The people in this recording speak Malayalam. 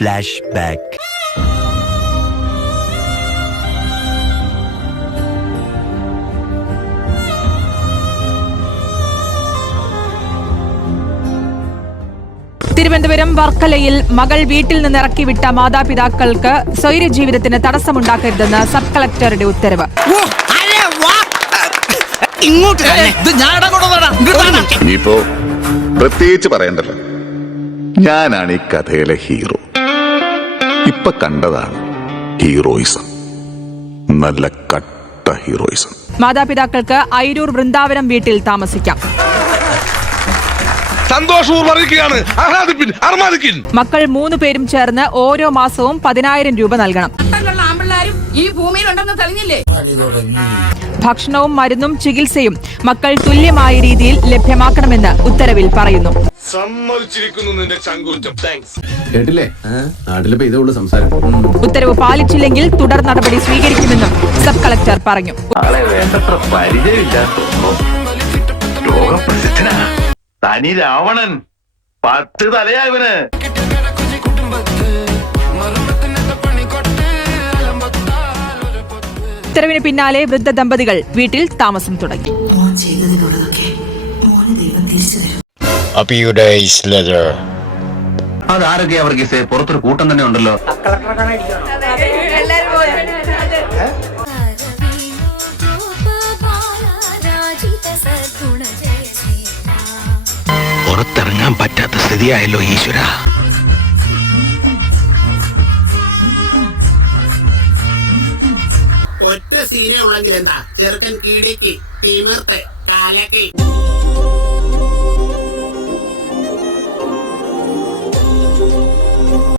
Flashback. തിരുവനന്തപുരം വർക്കലയിൽ മകൾ വീട്ടിൽ നിന്ന് ഇറക്കി വിട്ട മാതാപിതാക്കൾക്ക് സ്വൈര്യ ജീവിതത്തിന് തടസ്സമുണ്ടാക്കരുതെന്ന് സബ് കളക്ടറുടെ ഉത്തരവ്. ഇനിയിപ്പോ പ്രത്യേകിച്ച് പറയണ്ടല്ലോ, ഞാനാണ് ഈ കഥയിലെ ഹീറോ. ഇപ്പൊ കണ്ടതാണ് ഹീറോയിസം, നല്ല കട്ട ഹീറോയിസം. മാതാപിതാക്കൾക്ക് അയിരൂർ വൃന്ദാവനം വീട്ടിൽ താമസിക്കാം. മക്കൾ 3 പേരും ചേർന്ന് ഓരോ മാസവും 10,000 രൂപ നൽകണം. ഭക്ഷണവും മരുന്നും ചികിത്സയും മക്കൾ തുല്യമായ രീതിയിൽ ലഭ്യമാക്കണമെന്ന് ഉത്തരവിൽ പറയുന്നു. ഉത്തരവ് പാലിച്ചില്ലെങ്കിൽ തുടർ നടപടി സ്വീകരിക്കുമെന്നും സബ് കളക്ടർ പറഞ്ഞു. തനി രാവണൻ 10 തലയായവന്. ഉത്തരവിന് പിന്നാലെ വൃദ്ധ ദമ്പതികൾ വീട്ടിൽ താമസം തുടങ്ങി. അതാരൊക്കെ അവർക്ക് പുറത്തൊരു കൂട്ടം തന്നെ ഉണ്ടല്ലോ. പുറത്തിറങ്ങാൻ പറ്റാത്ത സ്ഥിതിയായല്ലോ ഈശ്വര. ഒറ്റ സീനേ ഉള്ളെങ്കിൽ എന്താ, ചെറുക്കൻ കീടേക്ക് കീമർത്തെ കാലക്ക്